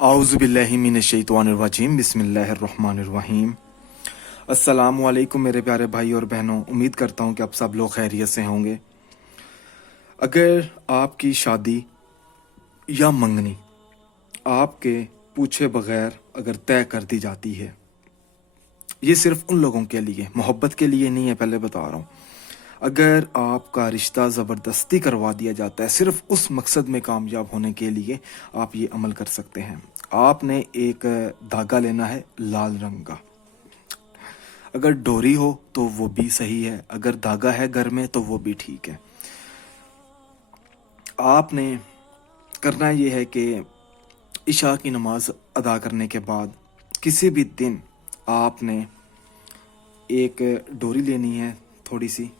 आऊज़ु बिल्लाहि मिनश्शैतानिर्रजीम बिस्मिल्लाहिर्रहमानिर्रहीम। अस्सलामु अलैकुम मेरे प्यारे भाई और बहनों, उम्मीद करता हूँ कि आप सब लोग खैरियत से होंगे। अगर आपकी शादी या मंगनी आपके पूछे बगैर अगर तय कर दी जाती है, ये सिर्फ उन लोगों के लिए, मोहब्बत के लिए नहीं है, पहले बता रहा हूँ। अगर आपका रिश्ता ज़बरदस्ती करवा दिया जाता है सिर्फ उस मकसद में कामयाब होने के लिए, आप ये अमल कर सकते हैं। आपने एक धागा लेना है लाल रंग का। अगर डोरी हो तो वो भी सही है, अगर धागा है घर में तो वो भी ठीक है। आपने करना ये है कि इशा की नमाज अदा करने के बाद किसी भी दिन आपने एक डोरी लेनी है थोड़ी सी।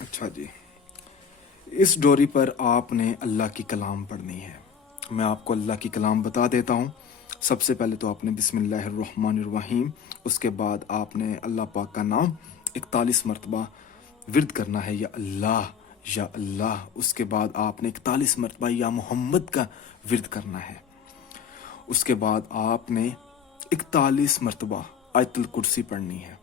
अच्छा जी, इस डोरी पर आपने अल्लाह की कलाम पढ़नी है। मैं आपको अल्लाह की कलाम बता देता हूँ। सबसे पहले तो आपने बिस्मिल्लाहिर्रहमानिर्रहीम, उसके बाद आपने अल्लाह पाक का नाम 41 मरतबा विर्द करना है, या अल्लाह या अल्लाह। उसके बाद आपने 41 मरतबा या मोहम्मद का विर्द करना है। उसके बाद आपने 41 मरतबा आयतुल कुर्सी पढ़नी है।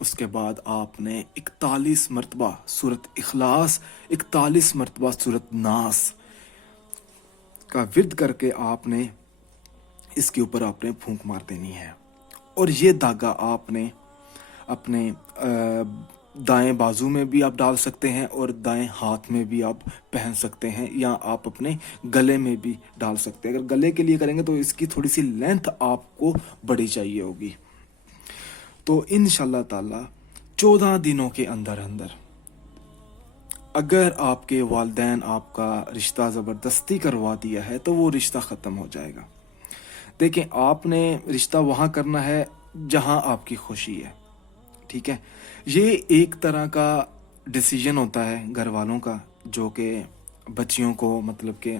उसके बाद आपने 41 मरतबा सूरत इखलास, 41 मरतबा सूरत नास का विर्द करके आपने इसके ऊपर आपने फूंक मार देनी है। और ये धागा आपने अपने दाएं बाजू में भी आप डाल सकते हैं और दाएं हाथ में भी आप पहन सकते हैं, या आप अपने गले में भी डाल सकते हैं। अगर गले के लिए करेंगे तो इसकी थोड़ी सी लेंथ आपको बड़ी चाहिए होगी। तो इंशाल्लाह ताला 14 दिनों के अंदर अंदर अगर आपके वालिदैन आपका रिश्ता ज़बरदस्ती करवा दिया है तो वो रिश्ता ख़त्म हो जाएगा। देखें, आपने रिश्ता वहाँ करना है जहाँ आपकी खुशी है, ठीक है। ये एक तरह का डिसीजन होता है घर वालों का, जो कि बच्चियों को मतलब कि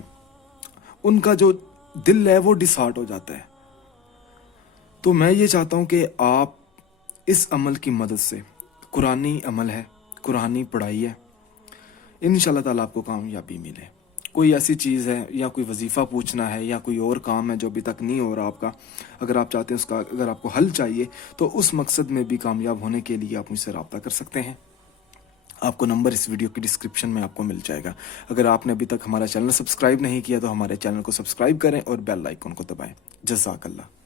उनका जो दिल है वो डिसहार्ट हो जाता है। तो मैं ये चाहता हूँ कि आप इस अमल की मदद से, कुरानी अमल है, कुरानी पढ़ाई है, इंशाल्लाह ताला आपको कामयाबी मिले। कोई ऐसी चीज़ है या कोई वजीफ़ा पूछना है या कोई और काम है जो अभी तक नहीं हो रहा आपका, अगर आप चाहते हैं उसका, अगर आपको हल चाहिए तो उस मकसद में भी कामयाब होने के लिए आप मुझसे रब्ता कर सकते हैं। आपको नंबर इस वीडियो की डिस्क्रिप्शन में आपको मिल जाएगा। अगर आपने अभी तक हमारा चैनल सब्सक्राइब नहीं किया तो हमारे चैनल को सब्सक्राइब करें और बेल आइकन को दबाएं। जज़ाकल्लाह।